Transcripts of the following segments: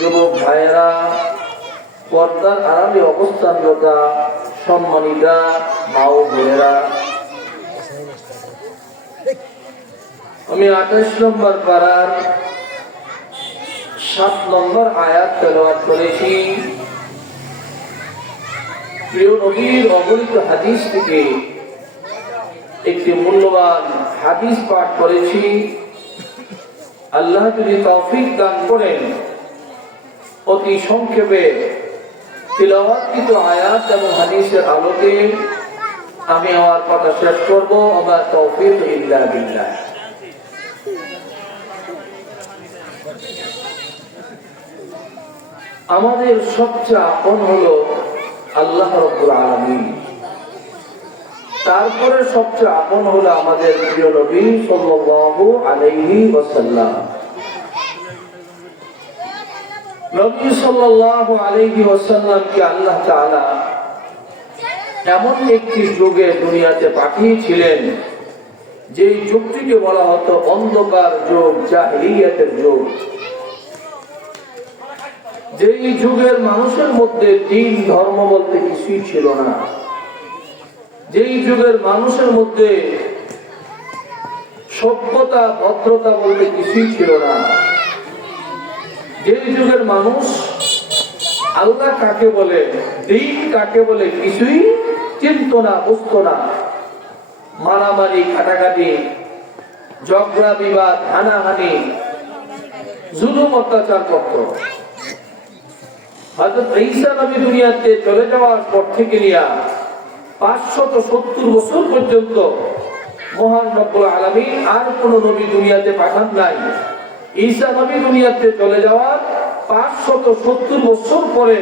যুবক ভাইয়েরা, পর্দার আড়ালে অবস্থানরত সম্মানিতা মা ও বোনেরা। আমি আঠাশ নম্বর পাড়ার সাত নম্বর আয়াত তেলাওয়াত করেছি। প্রিয় নবীর অগণিত হাদিস থেকে একটি মূল্যবান হাদিস পাঠ করেছি। আল্লাহ যদি তৌফিক দান করেন অতি সংক্ষেপে তিলাওয়াতকৃত আয়াত এবং হাদিসের আলোকে আমি আমার কথা শেষ করব। আমার তৌফিক ইল্লা বিল্লাহ। আমাদের সবচেয়ে আপন হলো আল্লাহ রব্বুল আলামিন। তারপরে সবচেয়ে আপন হলো আমাদের প্রিয় নবী সাল্লাল্লাহু আলাইহি ওয়াসাল্লাম। নবী সাল্লাল্লাহু আলাইহি ওয়াসাল্লামকে আল্লাহ তাআলা এমন একটি যুগে দুনিয়াতে পাঠিয়েছিলেন যে যুগটিকে বলা হতো অন্ধকার যুগ যুগ। যেই যুগের মানুষের মধ্যে দিন ধর্ম বলতে কিছুই ছিল না। যেই যুগের মানুষের মধ্যে সভ্যতা, ভদ্রতা বলতে কিছুই ছিল না। যেই যুগের মানুষ আল্লাহ কাকে বলে, দিন কাকে বলে কিছুই চিন্ত না, বুঝতো না। মারামারি কাটাকাটি ঝগড়া, বিবাদ, হানাহানি, জুলুম, অত্যাচার করত। ঈসা নবী দুনিয়াতে চলে যাওয়ার পর থেকে নিয়া পাঁচশত সত্তর বছর পর্যন্ত মহান রব্বুল আলমী আর কোন নবী দুনিয়াতে পাঠান নাই। ঈসা নবী দুনিয়াতে চলে যাওয়ার পাঁচশত সত্তর বছর পরে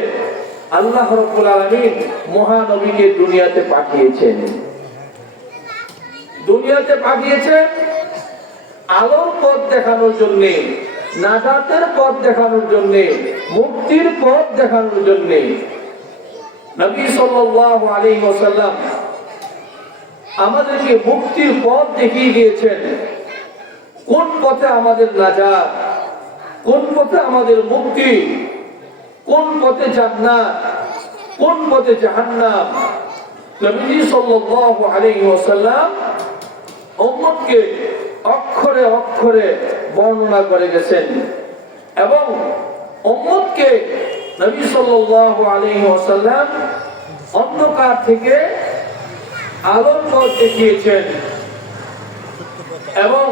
আল্লাহ রব্বুল আলমিন মহানবীকে দুনিয়াতে পাঠিয়েছেন। দুনিয়াতে পাঠিয়েছেন আলোর পথ দেখানোর জন্য, নাজাতের পথ দেখানোর জন্য, মুক্তির পথ দেখানোর জন্য। নবী সাল্লাল্লাহু আলাইহি ওয়াসাল্লাম আমাদেরকে মুক্তির পথ দেখিয়ে গিয়েছেন। কোন পথে আমাদের নাজাত? কোন পথে আমাদের মুক্তি? কোন পথে জান্নাত? কোন পথে জাহান্নাম? নবীজি সাল্লাল্লাহু আলাইহি ওয়াসাল্লাম উম্মতকে অক্ষরে অক্ষরে বর্ণনা করে গেছেন। এবং উম্মতকে নবী সাল্লাল্লাহু আলাইহি ওয়াসাল্লাম অন্ধকার থেকে আলোর পথ দেখিয়েছেন। এবং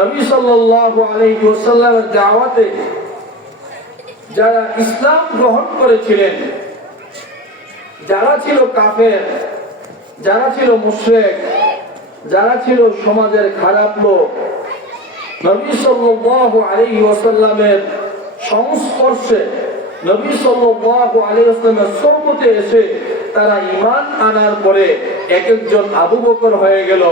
নবী সাল্লাল্লাহু আলাইহি ওয়াসাল্লামের দাওয়াতে যারা ইসলাম গ্রহণ করেছিলেন, যারা ছিল কাফের, যারা ছিল মুশরিক, যারা ছিল সমাজের খারাপ লোক, নবী সাল্লাল্লাহু আলাইহি ওয়াসাল্লামের সংস্পর্শে, নবী সাল্লাল্লাহু আলাইহি ওয়াসাল্লামের সহবতে এসে তারা ঈমান আনার পরে এক একজন আবু বকর হয়ে গেল,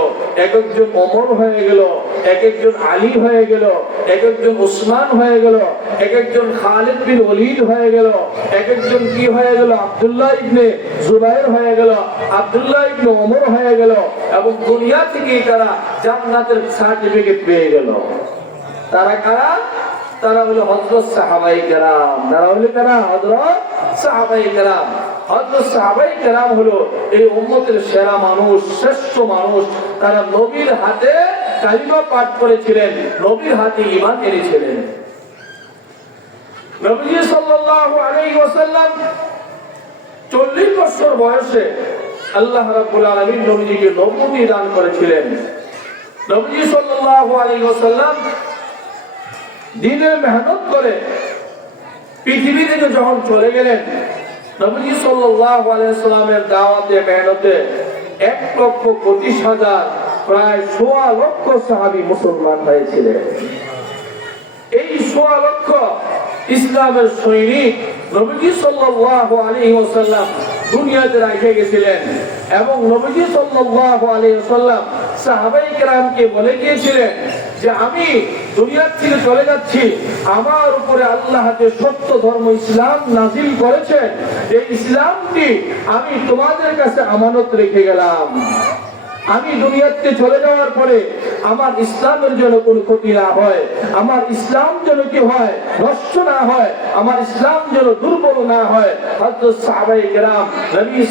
এক একজন ওমর হয়ে গেল এক একজন আলী হয়ে গেল এক একজন উসমান হয়ে গেল এক একজন খালিদ বিন ওলিদ হয়ে গেল এক একজন কি হয়ে গেল? আব্দুল্লাহ ইবনে জুবাইর হয়ে গেল, আব্দুল্লাহ ইবনে ওমর হয়ে গেল এবং দুনিয়া থেকেই তারা জান্নাতের সার্টিফিকেট পেয়ে গেল। তারা কারা? তারা হলো হজরত সাহাবাই কেরাম। তারা হলো কারা? হজরত সাহাবাই কেরাম। হজরত সাহাবাই কেরাম হলো এই উম্মতের সেরা মানুষ, শ্রেষ্ঠ মানুষ। তারা নবীর হাতে কালিমা পাঠ করেছিলেন, নবীর হাতে ইমান এনেছিলেন। নবীজি সাল্লাল্লাহু আলাইহি ওয়াসাল্লাম 40 বছর বয়সে আল্লাহ রাব্বুল আলামিন নবীজিকে নবুয়তি দান মেহনত করে পৃথিবী থেকে যখন চলে গেলেন, নবীজি সাল্লাল্লাহু দাওয়াতে, মেহনতে এক লক্ষ পঁচিশ হাজার প্রায় সোয়া লক্ষ সাহাবী মুসলমান হয়েছিলেন। এই সোয়া লক্ষ ইসলামের সৈনিক নবীজি ওয়াসাল্লাম দুনিয়াতে রেখে গেছিলেন এবং নবীজি সাল্লাল্লাহু আলাইহি ওয়াসাল্লাম সাহাবাই কেরামকে বলে গিয়েছিলেন যে, আমি দুনিয়ার থেকে চলে যাচ্ছি। আমার উপরে আল্লাহ যে সত্য ধর্ম ইসলাম নাজিল করেছেন, এই ইসলামটি আমি তোমাদের কাছে আমানত রেখে গেলাম। আমি দুনিয়াতে চলে যাওয়ার পরে আমার ইসলামের জন্য কোনো ক্ষতি না হয়, আমার ইসলাম যেন কি হয়, নষ্ট না হয়, আমার ইসলাম যেন দুর্বল না হয়। নবী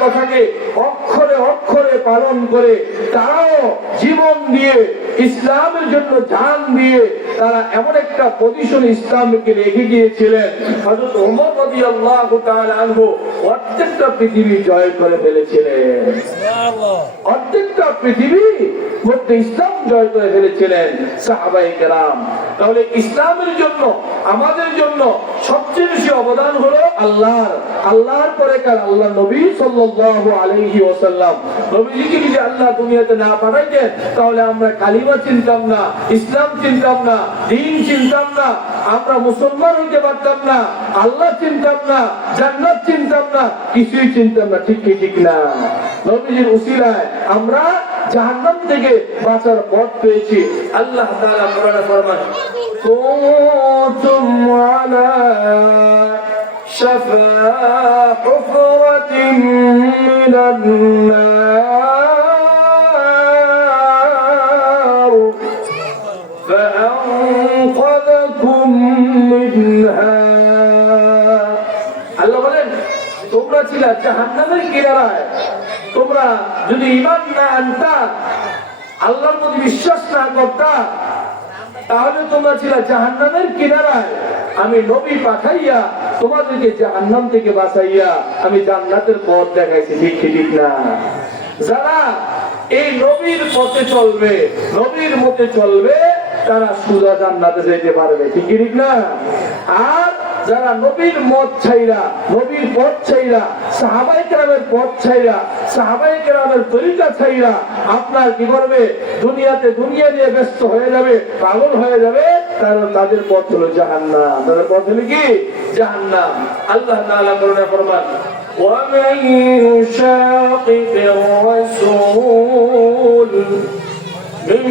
কথাকে অক্ষরে অক্ষরে পালন করে তারাও জীবন দিয়ে ইসলামের জন্য জান দিয়ে তারা এমন একটা পজিশন ইসলামকে রেখে গিয়েছিলেন। হযরত ওমর তাআলা আনহু প্রত্যেকটা পৃথিবী জয় করে ফেলেছিলেন। অর্ধেকটা পৃথিবী ইসলাম জয় করে ফেলেছিলেন সাহাবাই কেরাম। তাহলে ইসলামের জন্য, আমাদের জন্য আল্লাহ আমরা চিনতাম না জান্নাত চিনতাম না, কিছুই চিনতাম না, ঠিক কি, ঠিক না। নবীজির আমরা থেকে বাঁচার পথ পেয়েছি। আল্লাহ ফরমান কুনতুম আলা শাফা হুফরাতিন মিনান নার فأنقذكم منها আল্লাহ বলেন তোমরা ছিল জাহান্নামের কিনারায় তোমরা যদি ইমান না আনতা আল্লাহর প্রতি বিশ্বাস না করতা তাহলে তোমরা ছিল জাহান্নামের কিনারায়, আমি নবী পাঠাইয়া তোমাদেরকে জাহান্নাম থেকে বাঁচাইয়া আমি জান্নাতের পথ দেখাইছি, ঠিক ঠিক না? যারা এই নবীর পথে চলবে, নবীর মতে চলবে, তারা সুজা জান্নাতে যেতে পারবে, ঠিক ঠিক না? আর যারা নবীর মত ছাইরা নবীর পথ ছাইরা সাহাবাই কেরামের পথ ছাইরা সাহাবাই কেরামের তরিকা ছাইরা আপনার কি করবে দুনিয়াতে দুনিয়া নিয়ে ব্যস্ত হয়ে যাবে পাগল হয়ে যাবে কারণ তাদের পথ হলো জাহান্নাম তাদের পথ হলো কি জাহান্নাম আল্লাহ তাআলা করুণা ফরমান ومن يشاقق الرسول من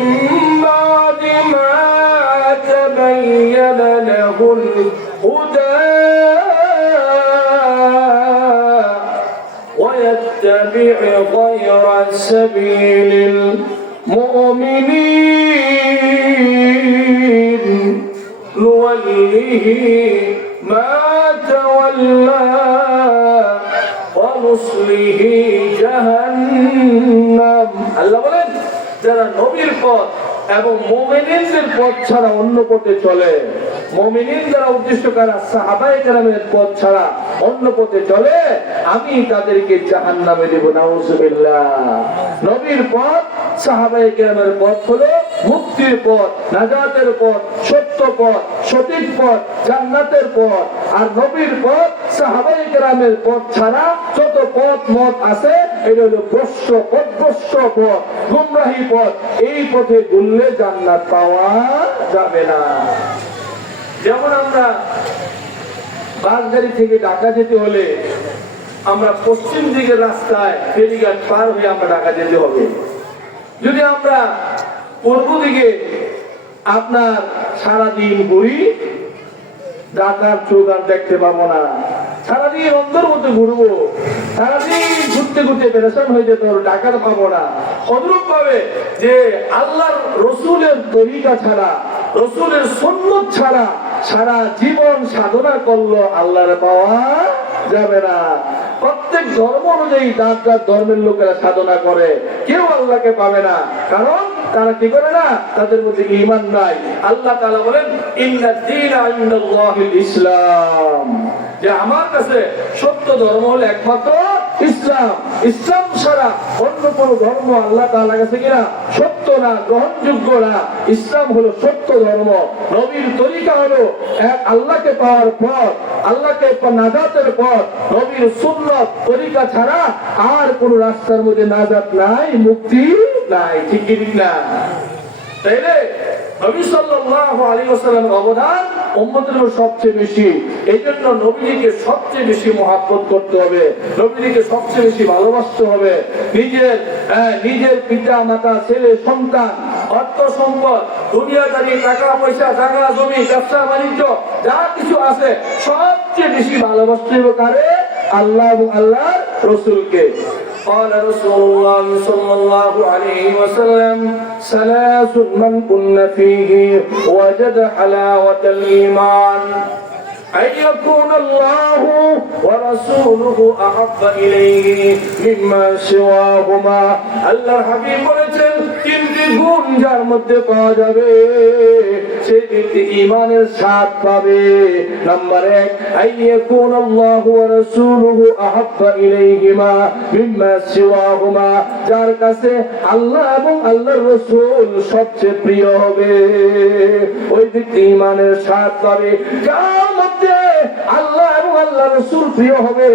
ويتبع غير سبيل المؤمنين نوله ما تولى ونصله جهنم আল্লাহ বলেন যারা নবীর পথ এবং মোমেনিনদের পথ ছাড়া অন্য পথে চলে মোমিনিন যারা উদ্দেশ্য কারা সাহাবাই কেরামের পথ ছাড়া অন্য পথে চলে, আমি তাদেরকে জাহান নামে দেব, নাউজুবিল্লাহ। নবীর পথ সাহাবাই কেরামের পথ হলো মুক্তির পথ, নাজাতের পথ, সত্য পথ, সঠিক পথ, জান্নাতের পথ। আর নবীর পথ সাহাবাই কেরামের পথ ছাড়া যত পথ, মত আছে, এটা হলো ভ্রষ্ট পথভ্রষ্ট পথ, গুমরাহি পথ। এই পথে ঘুরলে জান্নাত পাওয়া যাবে না। যেমন আমরা বাসগাড়ি থেকে ঢাকা যেতে হলে আমরা পশ্চিম দিকের রাস্তায় ফেরিঘাট পার হয়ে আমরা ঢাকা যেতে হবে। যদি আমরা পূর্ব দিকে আপনার সারাদিন ঘুরি ঢাকার চোখ দেখতে পাবো না। সারাদিন অন্তর মধ্যে ঘুরবো। সারাদিন ঘুরতে ঘুরতে পেরেশান হয়ে যেতে ঢাকার পাবো না। অনুরূপ ভাবে যে আল্লাহর রসুলের তরিকা ছাড়া, রসুলের সন্ন্যত ছাড়া সারা জীবন সাধনা করল, আল্লাহর পাওয়া যাবে না। প্রত্যেক ধর্ম অনুযায়ী যার যার ধর্মের লোকেরা সাধনা করে, কেউ আল্লাহকে পাবে না। কারণ তারা কি করে না? তাদের মধ্যে ইমান নাই। আল্লাহ তাআলা বলেন ইসলাম। যে আমার কাছে সত্য ধর্ম হলো একমাত্র ইসলাম ইসলাম ছাড়া অন্য কোন ধর্ম আল্লাহ তাআলা কাছে কিনা সত্য না, গ্রহণযোগ্য না। ইসলাম হলো সত্য ধর্ম। নবীর তরিকা হলো আল্লাহকে পাওয়ার পথ, আল্লাহকে নাজাতের পথ। নবীর সুন্নত তরিকা ছাড়া আর কোন রাস্তার মধ্যে নাজাত নাই, মুক্তি নাই। ঠিক না? তাইলে নবী সাল্লাল্লাহু আলাইহি ওয়াসাল্লামের অবদান উম্মতের উপর সবচেয়ে বেশি। এই জন্য নবীজিকে সবচেয়ে বেশি মহাব্বত করতে হবে। নবীজিকে সবচেয়ে বেশি ভালোবাসতে হবে। নিজের নিজের পিতা, মাতা, ছেলে, সন্তান, অর্থ সম্পদ দুনিয়াদারি টাকা, পয়সা, জায়গা, জমি, ব্যবসা, বাণিজ্য, যা কিছু আছে, সবচেয়ে বেশি ভালোবাসতে হবে কারে? আল্লাহ এবং আল্লাহর রসুলকে। قال رسول الله صلى الله عليه وسلم ثلاث من كن فيه وجد حلاوة الإيمان. أن يكون الله ورسوله أحب إليه مما سواهما. الله حبيب ورجل গুণ যার মধ্যে পাওয়া যাবে, সে ব্যক্তি ইমানের স্বাদ পাবে। নাম্বার এক আহাব্বা ইলাইহিমা মিম্মা সিওয়াহুমা, যার কাছে আল্লাহ এবং আল্লাহর সবচেয়ে প্রিয় হবে। ওই ব্যক্তি ইমানের স্বাদ পাবে। যার মধ্যে আল্লাহ আল্লাহ রসুল প্রিয় হবে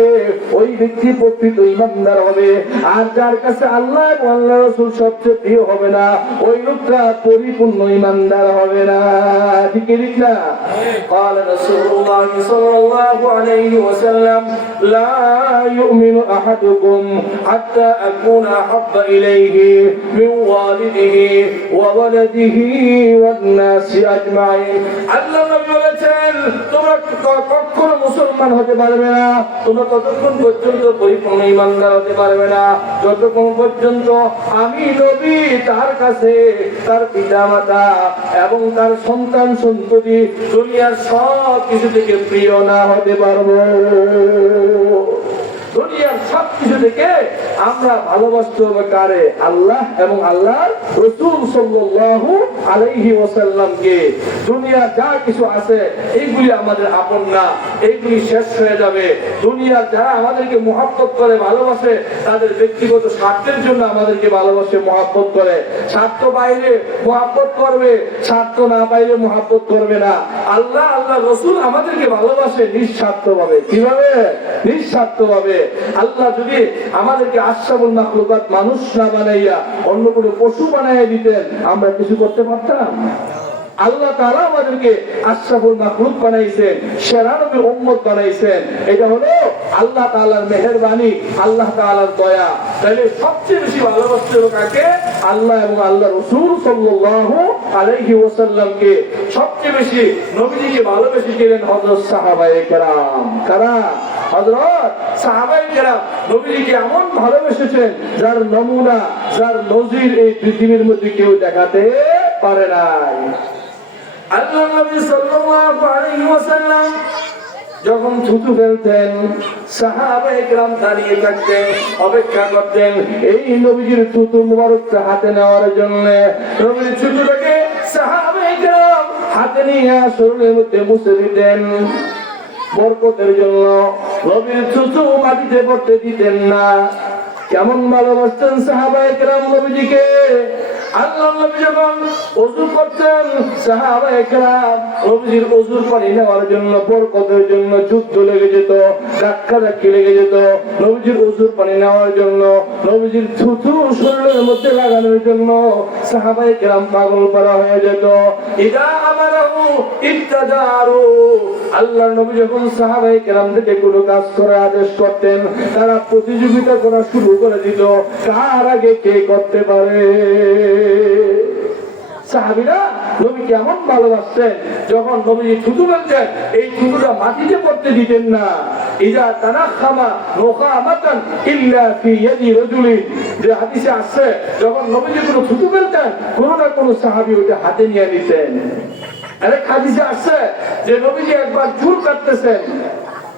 ওই ব্যক্তি প্রকৃত ইমানদার হবে আর যার কাছে আল্লাহ এবং আল্লাহ রসুল সবচেয়ে প্রিয় হবে না ওই লোকটা পরিপূর্ণ ইমানদার হবে না ঠিক কি ঠিক না قال رسول الله صلى الله عليه وسلم لا يؤمن أحدكم حتى أكون أحب إليه من والده وولده والناس أجمعين আল্লাহ নবী বলেছেন মুসলমান হতে পারবে না। তোমরা ততক্ষণ পর্যন্ত হতে পারবে না। যতক্ষণ পর্যন্ত আমি তার কাছে তার পিতা মাতা এবং তার সন্তান সন্ততি দুনিয়ার সব কিছু থেকে প্রিয় না হতে পারব। দুনিয়ার সব কিছু থেকে আমরা ভালোবাসতে হবে কারে? আল্লাহ এবং আল্লাহ রসুল সাল্লাল্লাহু আলাইহি ওয়াসাল্লামকে। দুনিয়ার যা কিছু আছে, এইগুলি আমাদের আপন না। এইগুলি শেষ হয়ে যাবে। দুনিয়ার যারা আমাদেরকে মহাব্বত করে, ভালোবাসে, তাদের ব্যক্তিগত স্বার্থের জন্য আমাদেরকে ভালোবাসে, মহাব্বত করে। স্বার্থ বাইরে মহাব্বত করবে, স্বার্থ না পাইলে মহাব্বত করবে না। আল্লাহ আল্লাহ রসুল আমাদেরকে ভালোবাসে নিঃস্বার্থ ভাবে কীভাবে? নিঃস্বার্থ ভাবে আল্লাহ যদি আমাদেরকে আশাবুল মাখলুকাত মানুষ না বানাইয়া অন্য কোনো পশু বানাইয়া দিতেন, আমরা কিছু করতে পারতাম? আল্লাহ তাআলা আমাদেরকে আশরাফুল মাখলুক বানাইছেন, সেরা নবীর উম্মত বানাইছেন। এটা হলো আল্লাহ তাআলার মেহেরবানি, আল্লাহ তাআলার দয়া। তাহলে সবচেয়ে বেশি ভালোবাসতে হবে কাকে? আল্লাহ এবং আল্লাহ রাসূল সাল্লাল্লাহু আলাইহি ওয়াসাল্লামকে। সবচেয়ে বেশি নবীজিকে ভালোবেসেছিলেন হযরত সাহাবায়ে কেরাম। কারা? ভালোবেসেছেন যার নমুনা, যার এই পৃথিবীর মধ্যে দেখাতে পারে যখন থুতু ফেলতেন, সাহাবায়ে কেরাম দাঁড়িয়ে থাকতেন, অপেক্ষা করতেন এই নবীজির থুতু মুবারকটা হাতে নেওয়ার জন্য। নবীর থুতুটাকে সাহাবায়ে কেরাম হাতে নিয়ে শরীরের মধ্যে মুছে দিতেন। বরকতের জন্য নবীর চুচু মাটিতে পড়তে দিতেন না। কেমন ভালোবাসতেন সাহাবাহিক কেরাম নবীজিকে? যখন যুদ্ধ লেগে যেত লেগে যেত। নেওয়ার জন্য শরীরের মধ্যে লাগানোর জন্য পাগল করা হয়ে যেত। যখন সাহাবায়ে কেরাম থেকে কোনো কাজ করার আদেশ করতেন, তারা প্রতিযোগিতা করা শুরু করে দিত, কার আগে কে করতে পারে? সাহাবিরা নবী কেমন ভালোবাসতেন? যখন নবী থুতু এই থুতুটা মাটিতে পড়তে দিতেন না। ইজা ইল্লা ফি ইয়াদি রাজুলিন। যে হাদিসে আছে, যখন নবীজি কোনো থুতু ফেলতেন, কোনো না কোনো সাহাবী ওইটা হাতে নিয়ে নিতেন। আরেক হাদিসে আছে যে নবীজি একবার চুল কাটতেছেন।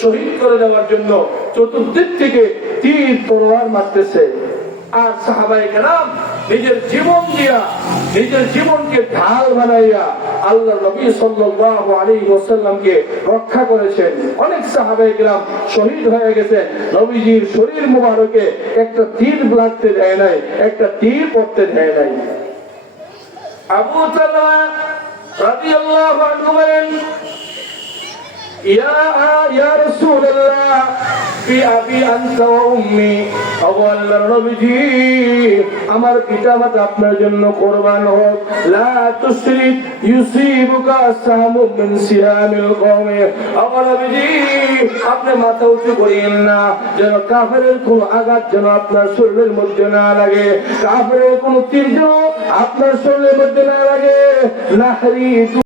শহীদ করে দেওয়ার জন্য চতুর্দিক থেকে তীর তলোয়ার মারতেছে। আর সাহাবায়ে কেরাম নিজের জীবন দিয়া, নিজের জীবনকে ঢাল বানাইয়া আল্লাহ নবী সাল্লাল্লাহু আলাইহি ওয়াসাল্লামকে রক্ষা করেছেন। অনেক সাহাবায়ে কেরাম শহীদ হয়ে গেছেন। নবীজির শরীর মুবারকে একটা তীর লাগতে দেয় নাই, একটা তীর পড়তে দেয় নাই। আবু তালা রাদিয়াল্লাহু আনহু বলেন ইয়া রাসূলুল্লাহ ফি আবি আনতা ওয়া উম্মি আল্লাহর নবীজি আমার পিতা আপনার জন্য কোরবান হোক। লা তুশরিক ইউসিবুকা সামু মিন সিহামিল কওমে। ওগো নবীজি, আপনি মাথা উঁচু করিয়েন না। যেন কাফেরের কোন আঘাত যেন আপনার শরীরের মধ্যে না লাগে। কাফেরের কোন তীর যেন আপনার শরীরের মধ্যে না লাগে। নাহরি